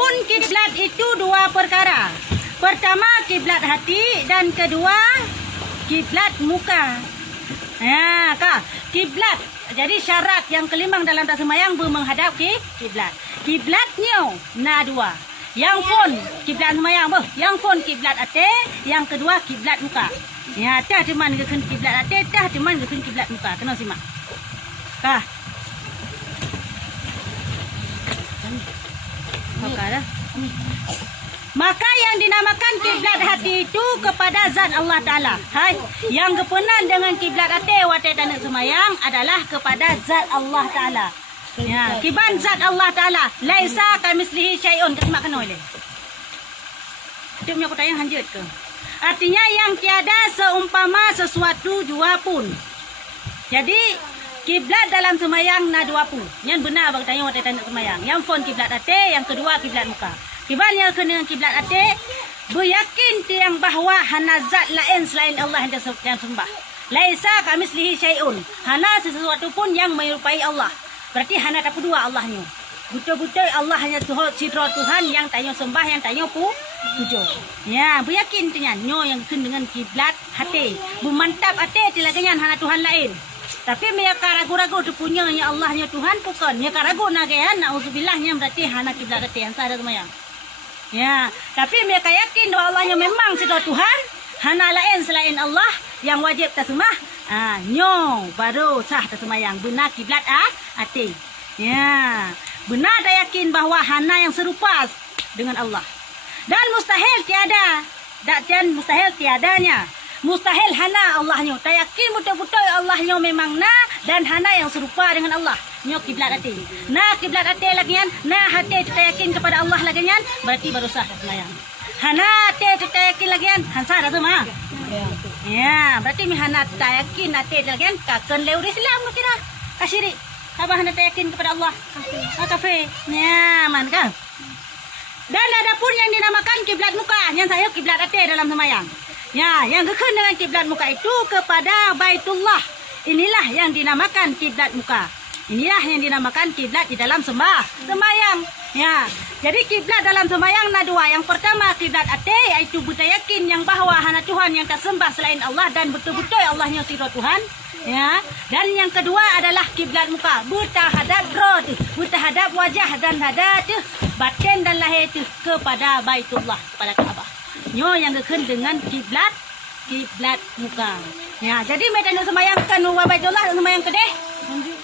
Adapun kiblat itu dua perkara. Pertama kiblat hati dan kedua kiblat muka. Ya, kah? Kiblat. Jadi syarat yang kelima dalam tak semayang menghadap kiblat. Kiblatnya na dua. Yang pun kiblat semayang yang pun kiblat ate, yang kedua kiblat muka. Ya, tah cuman gekeun kiblat ate, tah cuman gekeun kiblat muka. Kena simak. Kah? Maka dah. Maka yang dinamakan kiblat hati itu kepada zat Allah Ta'ala. Hai, yang kepenan dengan kiblat hati watai tanah semayang adalah kepada zat Allah Ta'ala. Ya, kiban zat Allah Ta'ala. Laisa kamislihi syai'un. Kesimak kena oleh. Itu punya kutayang hanjut ke. Artinya yang tiada seumpama sesuatu jua pun. Jadi, kiblat dalam semayang na dua pun. Yang benar bertanya watai tanah semayang. Yang pun kiblat hati, yang kedua kiblat muka. Kiban yang kena kiblat hati, beryakin tiang bahawa hana zat lain selain Allah yang sembah. Laisa kamislihi syai'un. Hana sesuatu pun yang menyerupai Allah. Berarti hana tak dua Allahnya. Betul-betul Allah hanya sidra Tuhan yang tanya sembah, yang tanya puja. Ya, beryakin tiang nyo yang kena dengan kiblat hati. Bermantap hati tilaganyan hana Tuhan lain. Tapi mereka ragu-ragu tu punya ya Allahnya Tuhan bukan. Mereka ragu nagayan, na'udzubillahnya berarti hana kiblat hati yang sadar semayang. Ya, tapi mereka yakin bahawa Allahnya memang sidra Tuhan, hana lain selain Allah yang wajib tersembah. Nyo baru sah tersemayang benar kiblat hati. Ya, benar dah yakin bahawa hana yang serupa dengan Allah. Dan mustahil tiada, dan mustahil tiadanya. Mustahil hana Allahnya. Tak yakin betul-betul Allahnya memang na dan hana yang serupa dengan Allah. Nyo kiblat hati. Nah kiblat hati lagian, nah hati kita yakin kepada Allah lagian, berarti baru sah semayang. Hana hati kita yakin lagian, hansa dah semua. Ya, berarti mi hana tak yakin hati lagian, kaken leu Islam ke kira? Kasyirik. Apa hana tak yakin kepada Allah? Kafir. Ya, man kan? Dan ada pun yang dinamakan kiblat muka, yang saya kiblat hati dalam semayang. Ya, yang kekal dengan kiblat muka itu kepada Baitullah. Inilah yang dinamakan kiblat muka. Inilah yang dinamakan kiblat di dalam sembahyang. Ya, jadi kiblat dalam sembahyang ada dua. Yang pertama kiblat hati, iaitu buta yakin yang bahawa hana Tuhan yang tak sembah selain Allah dan betul-betul Allahnya sidra Tuhan. Ya, dan yang kedua adalah kiblat muka, buta hadap roh, buta hadap wajah dan hadap batin dan lahir itu kepada Baitullah, pada Kaabah. Nyo yang kekal dengan kiblat muka. Ya, jadi mereka nak sembahyangkan wa Baitullah, sembahyang kedeh.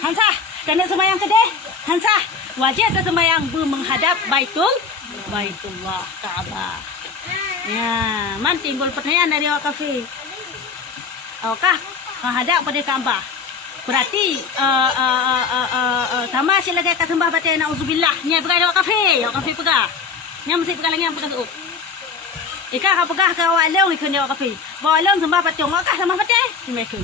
Hansah, kena sembahyang kedeh. Hansah, wajib ke sembahyang menghadap Baitullah Kaabah. Ya, man timbul pertanyaan dari awak kafe. Okah menghadap pada Kaabah. Berarti sama sila kata sembah baca na'udzubillah. Nya pegang awak kafe pegang. Nya mesti pegang lagi yang pegang suut. Ika ka pegah ka walong ikun dia kafe. Walong sembah patong akah sama pateh. Semekun.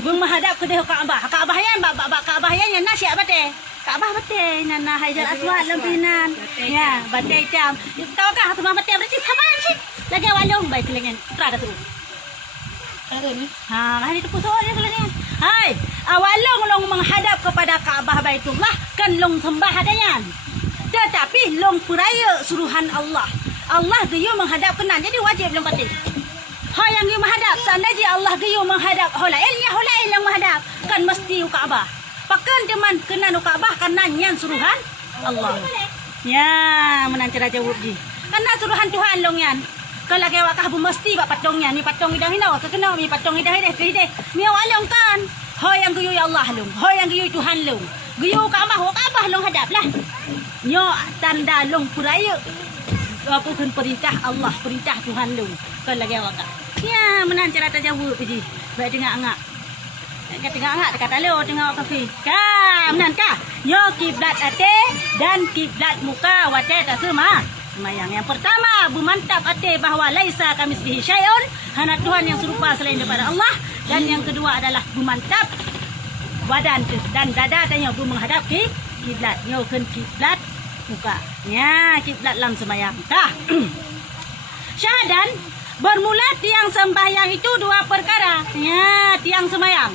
Bung menghadap ke dia Kaabah. Kaabah yang Kaabah yang nasi abate. Kaabah pateh nana Hajar Aswad lempinan. Ya, pateh jam. Tahu kah sembah pateh berarti sama sih. Lagi walong baik lengan. Putra dah tu. Ada ni. Hari tu pusat dia lengan. Hai, awalong long menghadap kepada Kaabah Baitullah kan long sembah adanya. Tetapi long peraya suruhan Allah. Allah geyu menghadap kenan, jadi wajib belum batin. Ha yang geyu menghadap, seandainya Allah geyu menghadap, holail yang menghadap, kan mesti Kaabah. Pakan teman kenan Kaabah kanan yang suruhan Allah. Ya, menancara jawab ji. Karena suruhan Tuhan long yan. Kalau lagi wakah mesti bak patongnya, ni patong idah hina, wakah kena mi patong idah ide. Mi awalong kan. Ha yang geyu ya Allah long, ha yang geyu Tuhan long. Geyu Kaabah long hadap lah. Nyo tanda long puraya. Apa pun perintah Allah, perintah Tuhan lu. Kau lagi awak. Ya, menan cara tajawub ji. Baik dengar angak. Kata dengar angak kata lu dengar kafe. Ka, menan ka. Yo kiblat hati dan kiblat muka wate tak sama. Semayang yang pertama bermantap hati bahawa laisa kamislihi syai'un, hana Tuhan yang serupa selain daripada Allah, dan yang kedua adalah bermantap badan dan dada tanya menghadap kiblat. Yo kan kiblat muka. Ya, kiblat dalam sembahyang. Dah. Syahadan bermula tiang sembahyang itu dua perkara. Ya, tiang sembahyang.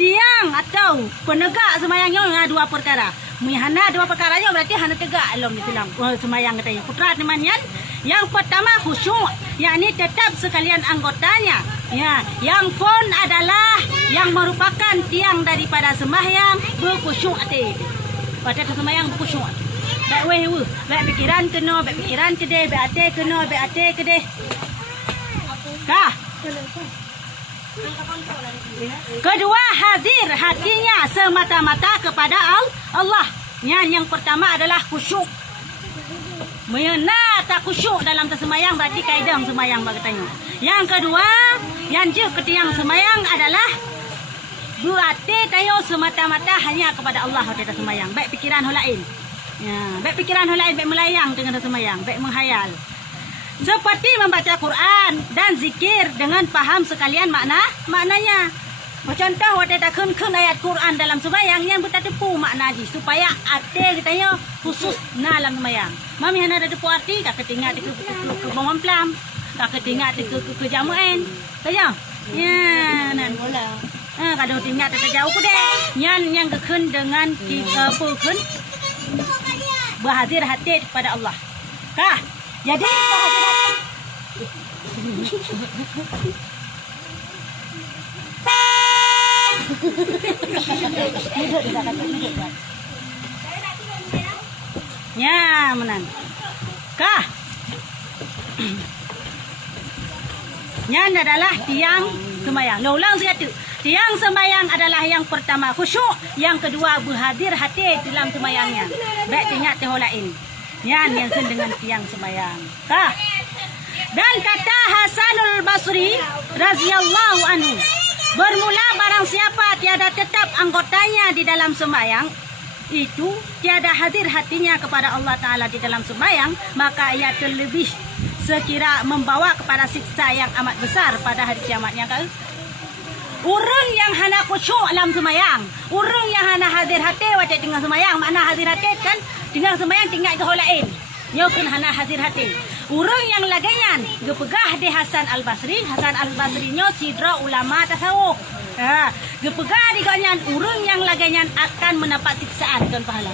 Tiang atau penegak sembahyangnya dua perkara. Mihana dua perkaranya berarti hana tegak dalam Islam. Semayang katanya. Putra temannya. Yang pertama khusyuk, yakni tetap sekalian anggotanya. Ya, yang fon adalah yang merupakan tiang daripada sembahyang berkhusyuk hati. Pada sembahyang berkhusyuk. Baik wehu, baik pikiran kena, baik pikiran kedeh, baik hati kena, baik hati kedeh. Kah? Kedua, hadir hatinya semata-mata kepada Allah. Yang pertama adalah khusyuk. Mena tak khusyuk dalam tersemayang berarti kaedah semayang berkatanya. Yang kedua, yang je ketiang semayang adalah berarti tayo semata-mata hanya kepada Allah kita semayang. Baik pikiran hal lain. Ya, baik pikiran hal lain, baik melayang dengan tersemayang, baik menghayal. Seperti membaca Quran dan zikir dengan faham sekalian maknanya. Contoh waktu kita kun ayat Quran dalam sembahyang yang kita tepu makna ji supaya ate kitanya khusus dalam sembahyang. Mami hana ada tepu arti kak ketingat ke bawang plam, kak ketingat ke jamuan. Tanya. Ya, nan bola. Kalau tinggal jauh ku deh. Yang kekun dengan kita pun berhadir hati kepada Allah. Kah? Jadi berhadir hati. Ya, menang. Kah? Yang adalah tiang sembahyang. Ulang sekali. Tiang sembahyang adalah yang pertama khusyuk, yang kedua berhadir hati dalam sembahyangnya. Baik ingat teh lain. Yang dengan tiang sembahyang. Kah? Dan kata Hasanul Basri radhiyallahu anhu, bermula barang siapa tiada tetap anggotanya di dalam sembahyang, itu tiada hadir hatinya kepada Allah Ta'ala di dalam sembahyang, maka ia terlebih sekira membawa kepada siksa yang amat besar pada hari kiamatnya. Orang yang hana khusyuk dalam sembahyang, orang yang hana hadir hati wajah dengan sembahyang, makna hadir hati kan dengan sembahyang tinggal ke hal lain. Nyokun hana hadir hati. Orang yang lagayan gepegah di Hasan Al-Basri. Hasan Al-Basri nyo sidra ulama tasawuf. Gepegah di kanyan orang yang lagayan akan mendapat siksaan dan pahala.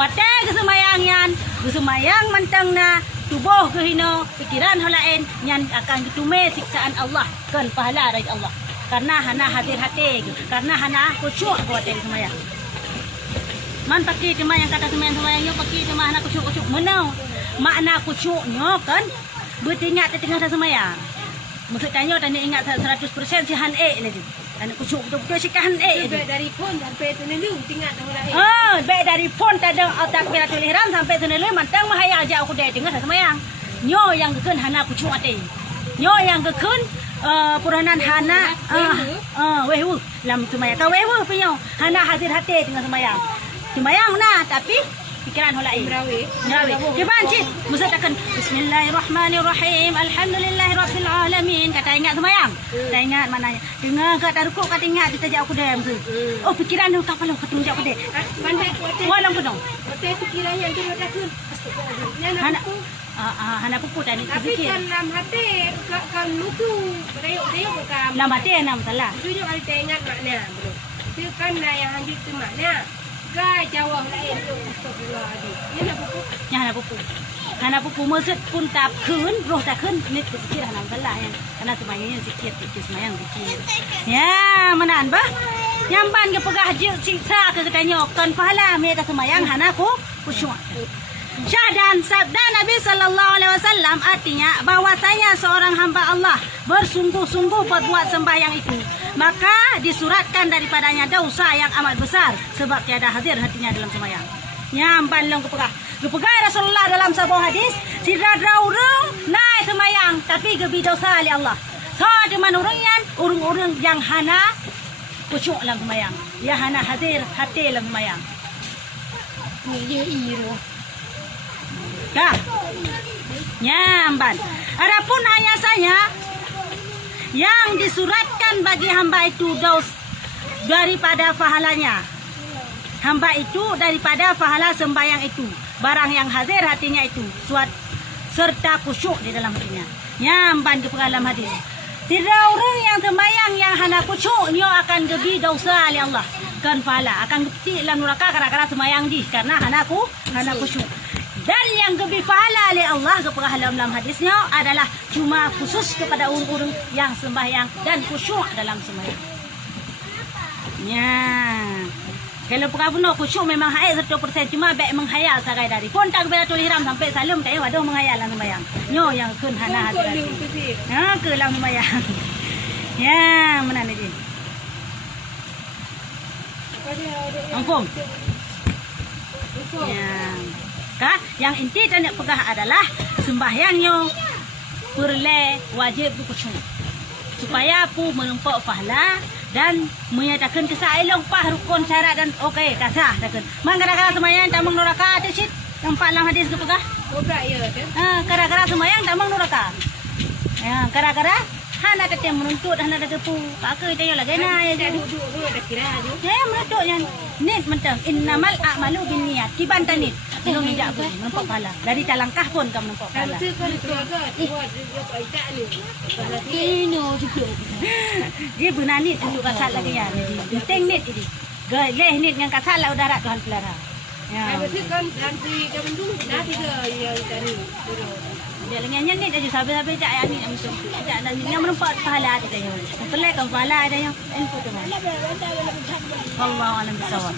Wate kesemayangyan, kesemayang mentangna tubuh kehina, pikiran hal lain yang akan ditume siksaan Allah kan pahala dari Allah. Karena hana hadir hati, karena hana khusyuk buat semayang. Man pakai cuma yang kata semayang-semayangnya pakai cuma hana khusyuk-khusyuk. Menau makna khusyuknya kan bertingat di tengah semayang. Maksudnya tanya ingat 100% si han lagi. Tanya khusyuk betul-betul si kan baik dari pun sampai tunelung tinggal orang. Baik dari pun tadang takbiratul ihram sampai tunelung mantang mahaya aja aku dari tengah semayang. Nyo yang gekun hana khusyuk ate. Nyo yang gekun puranan hana wehu lam semayang. Tahu wehu punya hana hadir hati tengah semayang. Semayang nah tapi pikiran hal lain. Merawi. Cuba cik, mesti takkan Bismillahirrahmanirrahim. Alhamdulillahirabbil alamin. Kata ingat semayang. Kata ingat maknanya. Dengar kata rukuk kata ingat kita jauh kudem tu. Oh pikiran tu kapal ketemu jauh kudem. Pandai kuat. Walang pedong. Kuat pikiran yang dia takkan. Hana pupu tadi tapi kan dalam hati kan lucu. Dayuk bukan. Dalam hati enam salah. Tujuh kali ingat makna. Itu kan yang lanjut tu makna. Kai jawab lain tu astagfirullahaladzim. Ini nak pupu. Hana pupu masjid pun tak kun, roh tak kun. Ini sikit hana salah yang karena semayangnya sikit semayang sikit. Ya, menan bah. Nyamban ke pegah siksa ke katanya kan pahala mereka semayang hana khusyuk. Syahdan sabda Nabi sallallahu alaihi wasallam artinya bahwasanya seorang hamba Allah bersungguh-sungguh berbuat sembahyang itu, maka disuratkan daripadanya dosa yang amat besar sebab tiada hadir hatinya dalam sembahyang. Nyamban long kepegah Rasulullah dalam sebuah hadis, tidak orang naik sembahyang tapi gebi dosa oleh Allah. So cuman orang yang hana khusyuk dalam sembahyang, dia hana hadir hati dalam sembahyang. Ni iro. Kah? Nyamban. Adapun hanya saya yang disuratkan bagi hamba itu dos daripada pahalanya. Hamba itu daripada pahala sembahyang itu. Barang yang hadir hatinya itu serta khusyuk di dalam hatinya. Nyamban ke dalam hadis. Tidak orang yang sembahyang yang hana kusyuk nyo akan gebi dosa oleh Allah. Kan pahala akan gebi dalam neraka gara-gara sembahyang di karena hana kusyuk. Dan yang gebi pahala oleh Allah kepada dalam hadisnya adalah cuma khusus kepada orang-orang yang sembahyang dan kusyuk dalam sembahyang. Ya. Kalau perabuna kusyuk memang hayal 100% cuma baik menghayal sagai dari. Pun tak bela tulis ram sampai salam tak ada menghayal dalam sembahyang. Nyo yang kun hana hati. Ha ke dalam sembahyang. Ya, mana ni dia? Ampun. Ya. Kah? Yang inti dan nak pegah adalah sembahyangnya perle wajib berkusyuk. Supaya pu menumpak pahala dan menyatakan kesailong pah rukun syarat dan okey kasah takkan. Mang gara-gara sembahyang tak meng neraka tu sit. Nampak dalam hadis tu pegah? Obrak ya tu. Gara-gara sembahyang tak meng neraka. Ya, gara-gara hana tetap menuntut hana ada kepu. Pak ke tanya lagi na ya jadi. Duduk dah kira aja. Ya menuntut yang nit mentang innamal a'malu binniyat. Kiban tanit. Belum mijak pun nampak pahala. Dari calangkah pun kamu nampak Kalau pahala. tu kan tu agak buat dia tak ni. Kalau Kino juga. Dia benar nit tunjuk kasat lagi ya. Penting nit ini. Geleh nit yang kasat lah udara Tuhan pelihara. Ya. kalau tu kan nanti kamu tu dah tiga yang tadi. Dia lengannya nit aja sampai-sampai jak yang nit yang masuk. Jak dan yang menumpak pahala ada yang. Pelak kan pahala ada yang info tu. Allah alam bisawab.